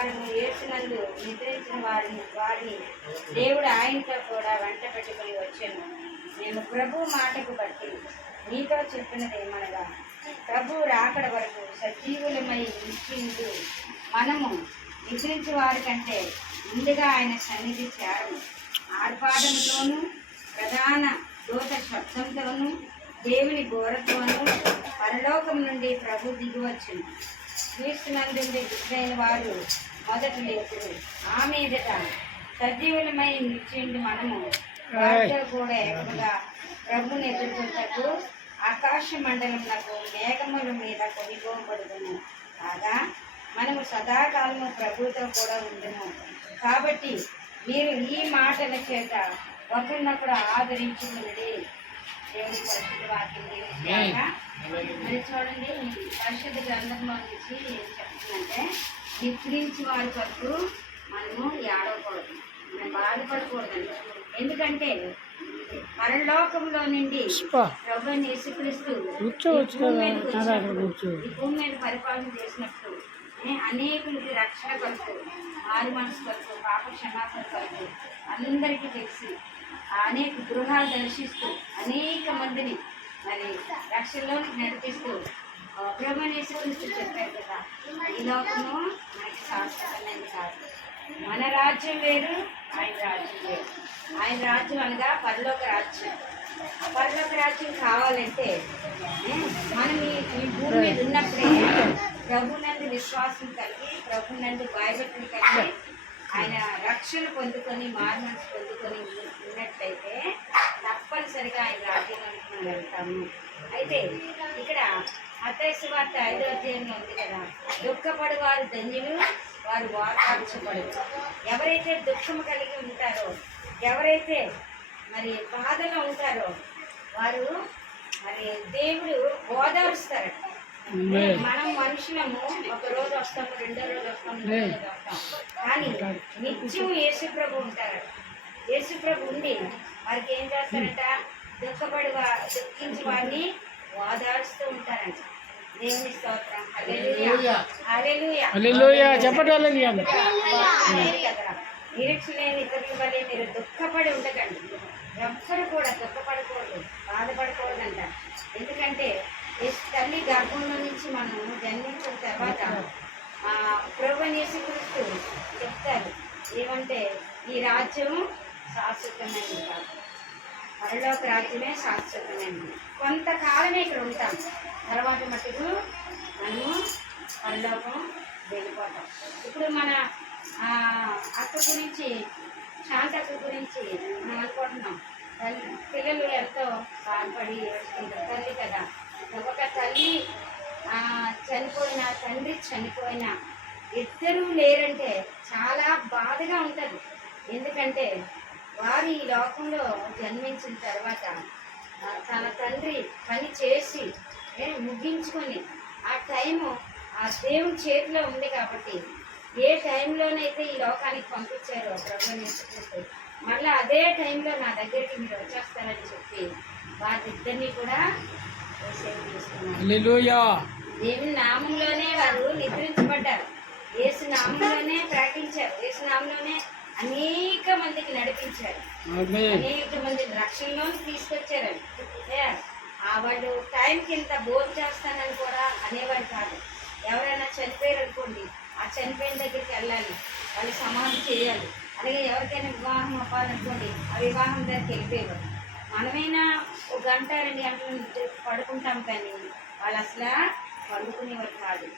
ప్రకారము యేసునందు నిద్రించిన వారిని దేవుడు ఆయనతో కూడా వెంట పెట్టుకుని వచ్చాను. నేను ప్రభు మాటకు బట్టి నీతో చెప్పినదేమనగా, ప్రభు రాకడ వరకు సజీవులమై నిశ్చింతు మనము నిద్రించే వారి కంటే ముందుగా ఆయన సన్నిధి చేరము. ఆర్పాటంతోనూ ప్రధాన దూత శబ్దంతోనూ దేవుని ఘోరతోనూ పరలోకం నుండి ప్రభు దిగివచ్చును. క్రీస్తునందుండి గుర్తైన వారు మొదట లేకురు. ఆ మీదట సజీవులమై నిశ్చింతు మనము వారితో కూడా ఎక్కువగా ప్రభుని ఎదుర్కొంటకు ఆకాశ మండలమునకు మేఘముల మీద కొనిపోబడుదును. కాగా మనము సదాకాలము ప్రభుతో కూడా ఉండును. కాబట్టి మీరు ఈ మాటల చేత ఒకరినొకరు ఆదరించుకున్నది. దేవుని పరిశుద్ధ వాక్యం దీవించాక మరి చూడండి, పరిశుద్ధ గ్రంథంలో నుంచి ఏం చెప్తుందంటే, నిద్రించి వారి కొరకు మనము ఏడవకూడదు, మనం బాధపడకూడదండి. ఎందుకంటే పరలోకంలో నుండి ప్రభువు యేసుక్రీస్తు ఈ భూమి మీద పరిపాలన చేసినప్పుడు అనేకులకి రక్షణ కొరకు, మారు మనసు కొరకు, పాప క్షమాపణ కొరకు అందరికీ తెలిసి అనేక గృహాలు దర్శిస్తూ అనేక మందిని మరి రక్షణలోకి నడిపిస్తూ ప్రభువు యేసుక్రీస్తు చెప్పారు కదా, ఈ లోకము మనకి శాశ్వతమైనది కాదు. మన రాజ్యం వేరు, ఆయన రాజ్యం వేరు. ఆయన రాజ్యం అనగా పరలోక రాజ్యం. ఆ పరలోక రాజ్యం కావాలంటే మనం ఈ భూమి మీద ఉన్నప్పుడే ప్రభునందు విశ్వాసం కలిగి, ప్రభునందు భయభక్తులు కలిగి ఆయన రక్షణ పొందుకొని, మారు మనసు పొందుకొని ఉన్నట్లయితే తప్పనిసరిగా ఆయన రాజ్యంలోకి మనం వెళ్తాము. అయితే ఇక్కడ మత్తయి సువార్త 5వ అధ్యాయంలో ఉంది కదా, దుఃఖపడు వారు ధన్యులు, వారు ఓదార్చబడు. ఎవరైతే దుఃఖము కలిగి ఉంటారో, ఎవరైతే మరి బాధలో ఉంటారో వారు మరి దేవుడు ఓదారుస్తారట. మనం మనుషులము ఒక రోజు వస్తాము, రెండో రోజు వస్తాము, మూడో రోజు వస్తాం, కానీ నిత్యం యేసుప్రభు ఉంటారట. యేసుప్రభు ఉండి వారికి ఏం చేస్తారంట, దుఃఖించి వారిని ఓదారుస్తూ ఉంటారంట. దేవుని స్తోత్రం. హల్లెలూయా, హల్లెలూయా, హల్లెలూయా చెప్పండి. నిరీక్ష లేని ఇతరుల వల్లే మీరు దుఃఖపడి ఉండకండి. ఎవ్వరు కూడా దుఃఖపడకూడదు, బాధపడకూడదంట. ఎందుకంటే తల్లి గర్భంలో నుంచి మనం జన్మించిన తర్వాత ప్రభువు యేసుక్రీస్తు చెప్తారు ఏమంటే, ఈ రాజ్యం శాశ్వతమైనది కాదు, పరలోక రాజ్యమే శాశ్వతమైనది. కొంతకాలమే ఇక్కడ ఉంటాం, తర్వాత మటుకు మనము పరలోకం వెళ్ళిపోతాం. ఇప్పుడు మన అక్క గురించి, శాంతక్క గురించి మనం అనుకుంటున్నాం. పిల్లలు ఎంతో బాధపడి ఏడుస్తుంటారు. తల్లి కదా, ఒక తల్లి చనిపోయినా, తండ్రి చనిపోయినా ఇద్దరూ లేరంటే చాలా బాధగా ఉంటుంది. ఎందుకంటే వారు ఈ లోకంలో జన్మించిన తర్వాత తన తండ్రి పని చేసి ముగించుకొని ఆ టైము ఆ దేవుని చేతిలో ఉంది కాబట్టి, ఏ టైంలోనైతే ఈ లోకానికి పంపించారో ప్రభువు యేసుక్రీస్తు, మళ్ళీ అదే టైంలో నా దగ్గరికి మీరు వచ్చేస్తారని చెప్పి వారిద్దరినీ కూడా తీసుకున్నారు. దేవుని నామంలోనే వారు నిద్రించబడ్డారు, యేసు నామంలోనే ప్రకటించారు, యేసు నామంలోనే అనేక మందికి నడిపించారు, అనేక మందిని రక్షణలోకి తీసుకొచ్చారని. వాళ్ళు టైంకి ఇంత భోజనం చేస్తానని కూడా అనేవారు కాదు. ఎవరైనా చనిపోయారు అనుకోండి, ఆ చనిపోయిన దగ్గరికి వెళ్ళాలి, వాళ్ళు సమాధి చేయాలి. అలాగే ఎవరికైనా వివాహం అవ్వాలనుకోండి, ఆ వివాహం దగ్గరికి వెళ్ళిపోయేవారు. మనమైనా ఒక గంట 2 గంటలు పడుకుంటాం, కానీ వాళ్ళు అసలు పండుకునేవారు కాదు.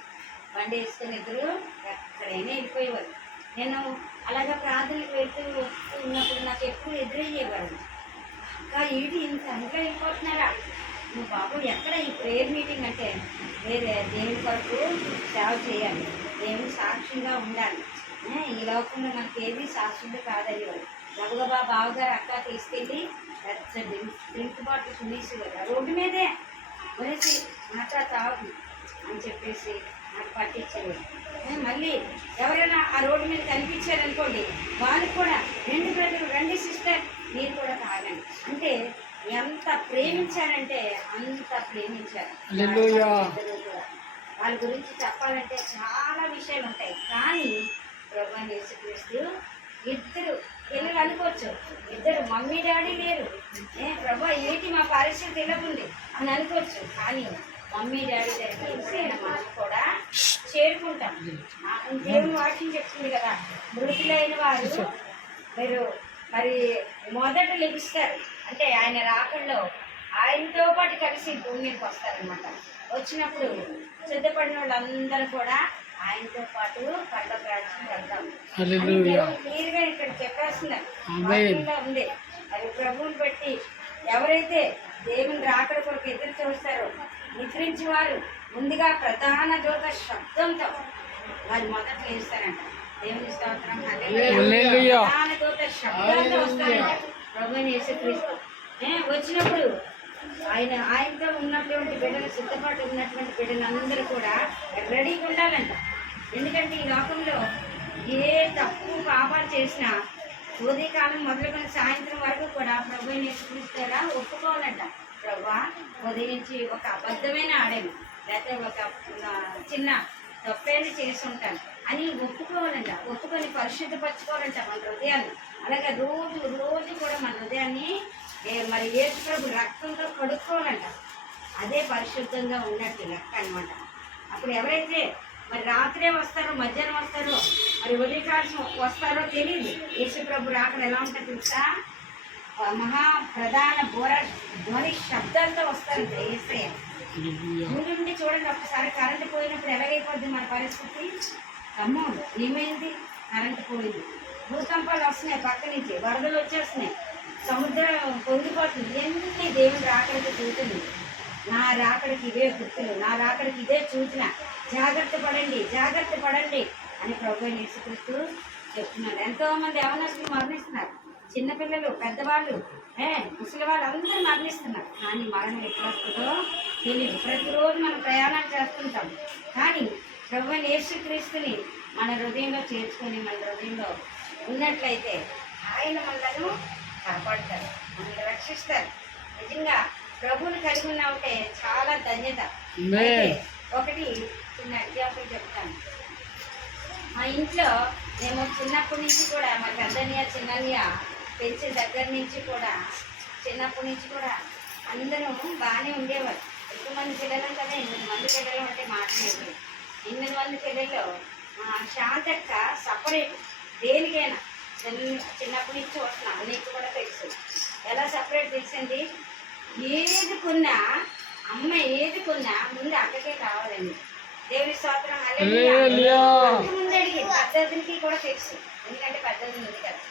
బండి వేసుకుని ఇద్దరు ఎక్కడైనా వెళ్ళిపోయేవారు. నేను అలాగా ప్రార్థనలకు వెళ్తూ ఉన్నప్పుడు నాకు ఎప్పుడు ఎదురయ్యేవారు, అక్క ఈడు ఇంత అంతా వెళ్ళిపోతున్నారా, నువ్వు బాబు ఎక్కడ ఈ ప్రేయర్ మీటింగ్ అంటే, వేరే దేవుని కొరకు సేవ చేయాలి, దేవుని సాక్షిగా ఉండాలి, ఈ లోకంలో మనకి ఏది సాక్షిగా కాదయ్యేవారు. గబగబా బావగారు అక్క తీసుకెళ్ళి డ్రింక్ బాటిల్ సునీసేవారు. రోడ్డు మీదే కొనేసి అక్క తాగు అని చెప్పేసి నాకు పట్టించేవారు. మళ్ళీ ఎవరైనా ఆ రోడ్డు మీద కనిపించారనుకోండి, వాళ్ళకి కూడా రండి బ్రదర్, రండి సిస్టర్, మీరు కూడా తాగండి. అంటే ఎంత ప్రేమించారంటే అంత ప్రేమించారు. వాళ్ళ గురించి చెప్పాలంటే చాలా విషయాలు ఉంటాయి, కానీ చేస్తూ ఇద్దరు పిల్లలు అనుకోవచ్చు, ఇద్దరు మమ్మీ డాడీ లేరు, ప్రభా ఏంటి మా పరిస్థితి ఇలా ఉంది అని అనుకోవచ్చు. కానీ మమ్మీ డాడీ దగ్గర మనం కూడా చేరుకుంటాం. దేవుని వాక్యం చెప్తుంది కదా, మృతులైన వారు మరి మొదట లభిస్తారు. అంటే ఆయన రాకల్లో ఆయనతో పాటు కలిసి భూమి మీదకి వస్తారనమాట. వచ్చినప్పుడు సిద్ధపడిన వాళ్ళందరూ కూడా ఆయనతో పాటు పళ్ళ ప్రార్థన వెళ్తాం. క్లియర్గా ఇక్కడ చెప్పేస్తున్నారు, ఉంది. అది ప్రభువుని బట్టి ఎవరైతే దేవుని రాకడ కొరకు ఎదురు చూస్తారో నిద్రించి వారు ముందుగా ప్రధాన దూత శబ్దంతో వాళ్ళు మొదట లేస్తారంట. దేవుని స్తోత్రం. ప్రధాన దూత శబ్దంతో వస్తారంట ప్రభువుని యేసుక్రీస్తు. వచ్చినప్పుడు ఆయనతో ఉన్నటువంటి బిడ్డలు, సిద్ధపాటు ఉన్నటువంటి బిడ్డలు అందరూ కూడా రెడీగా ఉండాలంట. ఎందుకంటే ఈ లోకంలో ఏ తప్పు పాపాలు చేసినా ఉదయకాలం మొదలుకొని సాయంత్రం వరకు కూడా ప్రభువుని యేసుక్రీస్తుగా ఒప్పుకోవాలంట. ప్రభా ఉదయం నుంచి ఒక అబద్ధమైన ఆడాను, లేకపోతే ఒక చిన్న తప్పేది చేసి ఉంటాను అని ఒప్పుకోవాలంట. ఒప్పుకొని పరిశుద్ధపరచుకోవాలంట మన హృదయాన్ని. అలాగే రోజు రోజు కూడా మన హృదయాన్ని మరి యేసు ప్రభు రక్తంతో కడుక్కోవాలంట. అదే పరిశుద్ధంగా ఉన్నట్టు లెక్క అనమాట. అప్పుడు ఎవరైతే మరి రాత్రే వస్తారో, మధ్యాహ్నం వస్తారో, మరి ఉదయకాలం వస్తారో తెలియదు. యేసు ప్రభు రాకడ ఎలా ఉంటుంది తెలుసా? మహా ప్రధాన ధ్వని శబ్దాలతో వస్తారంట యేసయ్య. ముందుండి చూడండి ఒకసారి, కరెంటు పోయినప్పుడు ఎలాగైపోద్ది మన పరిస్థితి? అమ్మో ఏమైంది, కరెంటు పోయింది, భూకంపాలు వస్తున్నాయి, పక్క నుంచి వరదలు వచ్చేస్తున్నాయి, సముద్రం పొంగిపోతుంది. ఎన్ని దేవుని రాకడికి చూస్తుంది. నా రాకడికి ఇవే గుర్తులు, నా రాకడికి ఇదే సూచన, జాగ్రత్త పడండి, జాగ్రత్త పడండి అని ప్రభువైన యేసుక్రీస్తు చెప్తున్నారు. ఎంతోమంది యవనస్తులు మరణిస్తున్నారు, చిన్నపిల్లలు, పెద్దవాళ్ళు, ముసలి వాళ్ళు అందరూ మరణిస్తున్నారు. కానీ మరణం ఎప్పుడు వస్తుందో తెలియదు. ప్రతిరోజు మనం ప్రయాణం చేస్తుంటాం. కానీ ప్రభువైన యేసుక్రీస్తుని మన హృదయంలో చేర్చుకొని మన హృదయంలో ఉన్నట్లయితే ఆయన మనలను కాపాడుతారు, మనల్ని రక్షిస్తారు. నిజంగా ప్రభువుని కలిగి ఉన్నామంటే చాలా ధన్యత. ఒకటి చిన్న ఎగ్జాంపుల్ చెప్తాను. మా ఇంట్లో మేము చిన్నప్పటి నుంచి కూడా మా పెద్దన్నయ్య చిన్నయ్య పెంచిన దగ్గర నుంచి కూడా చిన్నప్పటి నుంచి కూడా అందరూ బాగానే ఉండేవారు. ఎక్కువ మంది పిల్లలు కదా, 8 మంది పిల్లలు అంటే మాట్లాడేది. 8 మంది పిల్లల్లో శాంతక్క సపరేట్. దేనికైనా చిన్నప్పటి నుంచి వస్తున్నాం, నీకు కూడా తెలుసు ఎలా సపరేట్ తెలిసింది. ఏది కొన్నా అమ్మ ఏది కొన్నా ముందు అక్కకే కావాలండి. దేవుని స్తోత్రం. ముందు అడిగి పద్ధతికి కూడా తెలుసు, ఎందుకంటే పద్ధతి ఉంది కదా.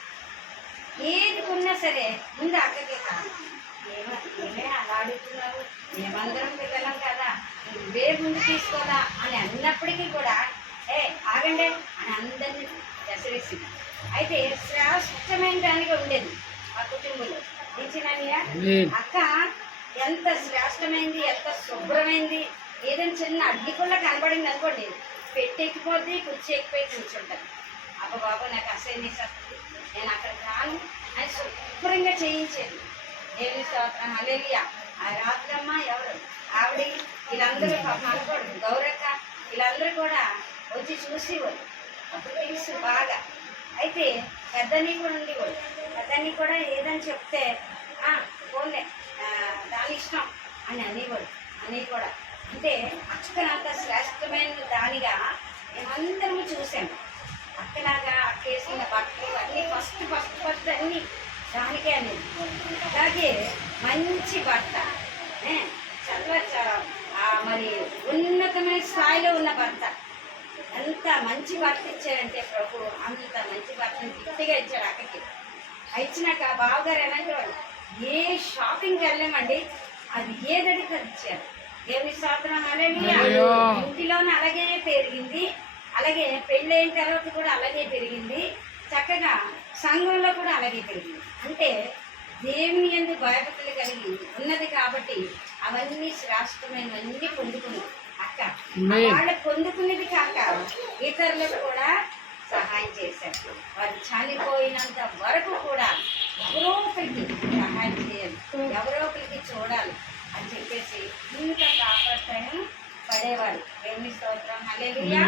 ఏది కొన్నా సరే ముందు అక్కకే కావాలి. ఏమే అలా అడుగుతున్నావు, మేమందరం పిల్లలం కదా, నువ్వే ముందు తీసుకోదా అని అన్నప్పటికీ కూడా ఆగండి అని అందరినీ దశరేసింది. అయితే శ్రేష్టమైన దానిగా ఉండేది ఆ కుటుంబంలో. నిజనయ్య అక్క ఎంత శ్రేష్టమైంది, ఎంత శుభ్రమైంది. ఏదైనా చిన్న అడ్డి కూడా కనబడింది అనుకోండి, పెట్టెక్కిపోతే కుర్చీ ఎక్కిపోయి కూర్చుంటాను. అబ్బా బాబు నాకు అసహ్యస్తుంది, నేను అక్కడికి రాను అని శుభ్రంగా చేయించేది. దేవుని స్తోత్రం. హల్లెలూయా. ఆ రాత్రమ్మ ఎవరు ఆవిడ, వీళ్ళందరూ అనుకోండి, గౌరక్క, వీళ్ళందరూ కూడా వచ్చి చూసేవాళ్ళు. అప్పుడు తెలుసు బాగా. అయితే పెద్దన్ని కూడా ఉండేవాడు. పెద్దన్ని కూడా ఏదని చెప్తే పోలే దాని ఇష్టం అని అనేవాడు. అనేది కూడా అంటే అక్కనంత శ్రేష్టమైన దానిగా మేమందరము చూసాము. అక్కలాగా అక్కేసిన బట్టలు అన్నీ ఫస్ట్ అన్నీ దానికే అనేది. అలాగే మంచి భర్త, మరి ఉన్నతమైన స్థాయిలో ఉన్న భర్త. ఎంత మంచి భర్త ఇచ్చారంటే ప్రభు, అంత మంచి భర్తని గిఫ్ట్గా ఇచ్చారు అక్కకి. ఇచ్చినాక బావగారు ఎలాంటి వాళ్ళు, ఏ షాపింగ్కి వెళ్ళామండి, అది ఏదడితే ఇచ్చారు. దేవుని స్తోత్రం. హల్లెలూయా. ఇంటిలోనే అలాగే పెరిగింది, అలాగే పెళ్ళైన తర్వాత కూడా అలాగే పెరిగింది, చక్కగా సంఘంలో కూడా అలాగే పెరిగింది. అంటే దేవుని యందు భయభక్తులు కలిగి ఉన్నది కాబట్టి అవన్నీ శ్రేష్టమైనవన్నీ పొందుకుంది అక్క. వాళ్ళు పొందుకునేది కాక ఇతరులకు కూడా సహాయం చేశారు. వారు చనిపోయినంత వరకు కూడా ఎవరో ఒకరికి సహాయం చేయాలి, ఎవరో ఒకరికి చూడాలి అని చెప్పేసి ఇంత కాపాడతాను పడేవారు. దేవుని స్తోత్రం. హల్లెలూయా.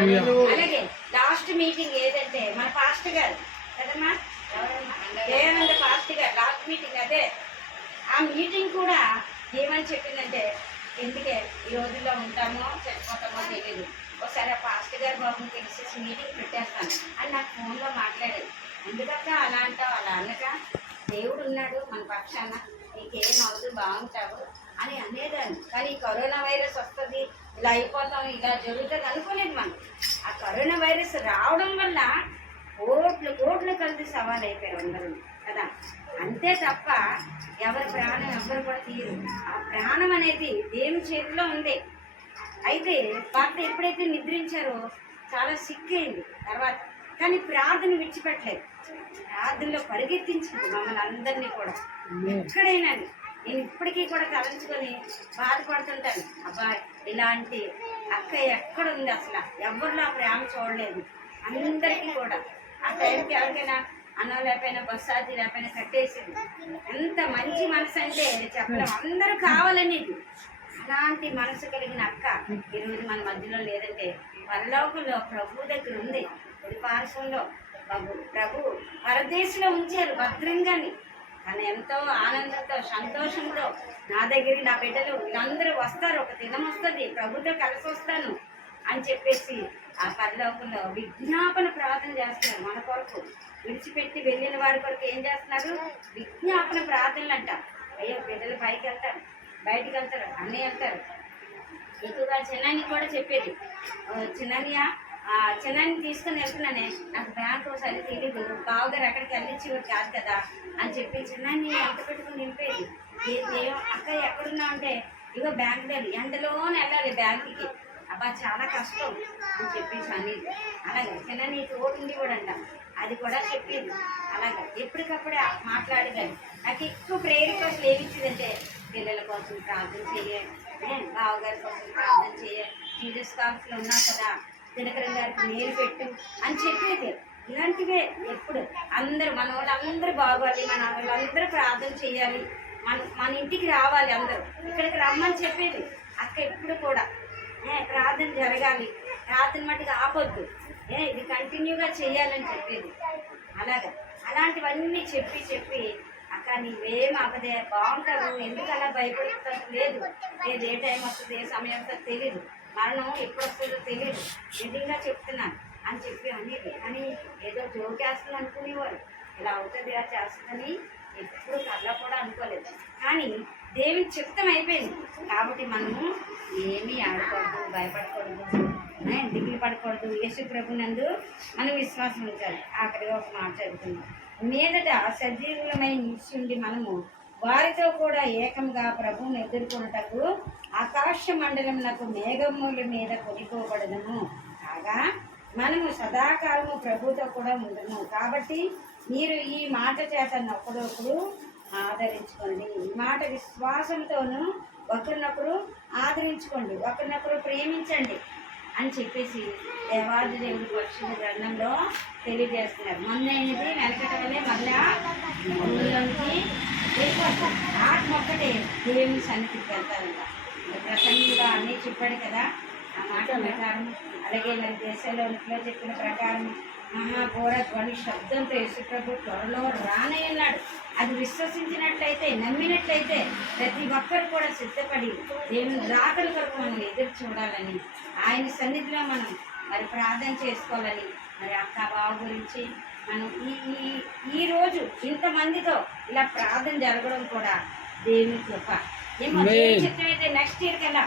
అలాగే లాస్ట్ మీటింగ్ ఏదంటే మన పాస్టర్ గారు కదమ్మా ఎవరమ్మా దయానంద పాస్టర్ గారు లాస్ట్ మీటింగ్ అదే. ఆ మీటింగ్ కూడా ఏమని చెప్పిందంటే ఎందుకే ఈ రోజుల్లో ఉంటామో చచ్చిపోతామో తెలియదు, ఒకసారి ఆ పాస్టర్ గారు బాబుని తెలిసేసి మీటింగ్ పెట్టేస్తాను అని నాకు ఫోన్లో మాట్లాడేది. ఎందుకక్క అలా అంటావు, అలా అనక దేవుడు ఉన్నాడు మన పక్షాన, నీకేం అవుతుంది బాగుంటావు అని అనేదాన్ని. కానీ ఈ కరోనా వైరస్ వస్తుంది ఇలా అయిపోతాం ఇలా జరుగుతుంది అనుకోలేదు మనం. ఆ కరోనా వైరస్ రావడం వల్ల కోట్లు కలిసి సవాల్ అయిపోయారు అందరూ కదా. అంతే తప్ప ఎవరి ప్రాణం ఎవరు కూడా తీరు. ఆ ప్రాణం అనేది దేవుని చేతిలో ఉంది. అయితే భర్త ఎప్పుడైతే నిద్రించారో చాలా సిక్ అయింది తర్వాత, కానీ ప్రార్థన విడిచిపెట్టలేదు. ప్రార్థనలో పరిగెత్తించింది మమ్మల్ని అందరినీ కూడా. ఎక్కడైనా నేను ఇప్పటికీ కూడా తలంచుకొని బాధపడుతుంటాను, అబ్బాయి ఇలాంటి అక్క ఎక్కడుంది, అసలు ఎవరిలో ప్రేమ చూడలేదు. అందరికీ కూడా ఆ టైంకి ఎవరికైనా అన్నం లేకపోయినా బస్సు అది లేకపోయినా కట్టేసింది. ఎంత మంచి మనసు అంటే చెప్పలేం, అందరూ కావాలనేది. అలాంటి మనసు కలిగిన అక్క ఈరోజు మన మధ్యలో లేదంటే పరలోకంలో ప్రభు దగ్గర ఉంది. ఇది పార్శ్వంలో ప్రభు పరదేశంలో ఉంచారు భద్రంగాని. తను ఎంతో ఆనందంతో సంతోషంతో నా దగ్గర నా బిడ్డలు వీళ్ళందరూ వస్తారు, ఒక దినం వస్తుంది ప్రభుతో కలిసి వస్తాను అని చెప్పేసి ఆ పరలోకంలో విజ్ఞాపన ప్రార్థన చేస్తున్నారు మన కొరకు. విడిచిపెట్టి వెళ్ళిన వారి కొరకు ఏం చేస్తున్నారు, విజ్ఞాపన ప్రార్థనలు అంట. అయ్యో బిడ్డలు పైకి వెళ్తారు, బయటికి వెళ్తారు, అన్నీ వెళ్తారు. ఎక్కువగా చిన్నాన్ని కూడా చెప్పేది, చిన్నాన్ని తీసుకుని వెళ్తున్నానే, నాకు బ్యాంక్ ఒకసారి తెలీదు, బావగారు అక్కడికి వెళ్ళించేవాడు కాదు కదా అని చెప్పి చిన్నాన్ని ఎంత పెట్టుకుని నింపేది. ఏం అక్క ఎక్కడున్నా అంటే ఇగో బ్యాంక్ దగ్గర ఎండలోనే వెళ్ళాలి బ్యాంకుకి, అబ్బా చాలా కష్టం అని చెప్పేసి అనేది. అలాగే చిన్నాన్ని తోడుండి కూడా అంట, అది కూడా చెప్పేది. అలాగే ఎప్పటికప్పుడే మాట్లాడేదాన్ని. నాకు ఎక్కువ ప్రేరణ కోసం ఏమిచ్చిందంటే పిల్లల కోసం ప్రార్థన చేయ, బావగారి కోసం ప్రార్థన చేయ, జీసస్ కాల్స్లో ఉన్నా కదా దినకరం గారికి మేలు పెట్టు అని చెప్పేది. ఇలాంటివే ఎప్పుడు అందరూ మన వాళ్ళందరూ బాగోవాలి, మన వాళ్ళందరూ ప్రార్థన చేయాలి, మన ఇంటికి రావాలి, అందరూ ఇక్కడికి రమ్మని చెప్పేది అక్క. ఎప్పుడు కూడా ప్రార్థన జరగాలి, ప్రార్థన మట్టుకు ఆపొద్దు, ఇది కంటిన్యూగా చేయాలని చెప్పేది. అలాంటివన్నీ చెప్పి అక్క నీవేం అవ్వదే బాగుంటావు, ఎందుకు అలా భయపడుతుంది, లేదు ఏ టైం వస్తుంది ఏ సమయం వస్తుందో తెలియదు, మరణం ఎప్పుడు వస్తుందో తెలియదు, నిజంగా చెప్తున్నాను అని చెప్పి అనేది. కానీ ఏదో జోకేస్తుంది అనుకునేవారు, ఇలా అవుతుంది ఇలా చేస్తుందని ఎప్పుడు కళ్ళ కూడా అనుకోలేదు. కానీ దేవుని చిత్తం అయిపోయింది కాబట్టి మనము ఏమీ ఆడకూడదు, భయపడకూడదు, దిగులు పడకూడదు. యేసు ప్రభునందు మనం విశ్వాసం ఉంచాలి. ఆఖరిగా ఒక మాట చదువుకుందాం. మీదట సజీవులమై నిలిచిండి మనము వారితో కూడా ఏకంగా ప్రభువుని ఎదుర్కొనుటకు ఆకాశ మండలమునకు మేఘముల మీద కొనిపోబడదము. కాగా మనము సదాకాలము ప్రభుతో కూడా ఉండము. కాబట్టి మీరు ఈ మాట చేత ఒకరొకరు ఆదరించుకోండి. ఈ మాట విశ్వాసంతోనూ ఒకరినొకరు ఆదరించుకోండి, ఒకరినొకరు ప్రేమించండి అని చెప్పేసి దేవాది దేవుడి పరిశుద్ధ గ్రంథంలో తెలియజేస్తున్నారు. ముందైనది వెనకట వల్లే మళ్ళా ముందులోనికి వెళ్ళిపోతాం. ఆత్మ ఒక్కటే దేవుని సన్నిధికి వెళ్తారంట. ప్రసంగిగా అన్నీ చెప్పాడు కదా ఆ మాట ప్రకారం. అలాగే మరి దేశంలో చెప్పిన ప్రకారం మహాఘోర ధ్వని శబ్దంతో యేసుప్రభు త్వరలో రానయ్యన్నాడు. అది విశ్వసించినట్లయితే నమ్మినట్లయితే ప్రతి ఒక్కరు కూడా సిద్ధపడి దేవుని రాకడ కొరకు మనం ఎదురు చూడాలని, ఆయన సన్నిధిలో మనం మరి ప్రార్థన చేసుకోవాలని, మరి అక్క బావ గురించి మనం ఈ రోజు ఇంతమందితో ఇలా ప్రార్థన జరగడం కూడా దేవుని కృప. ఏమో చిత్రం అయితే నెక్స్ట్ ఇయర్ కల్లా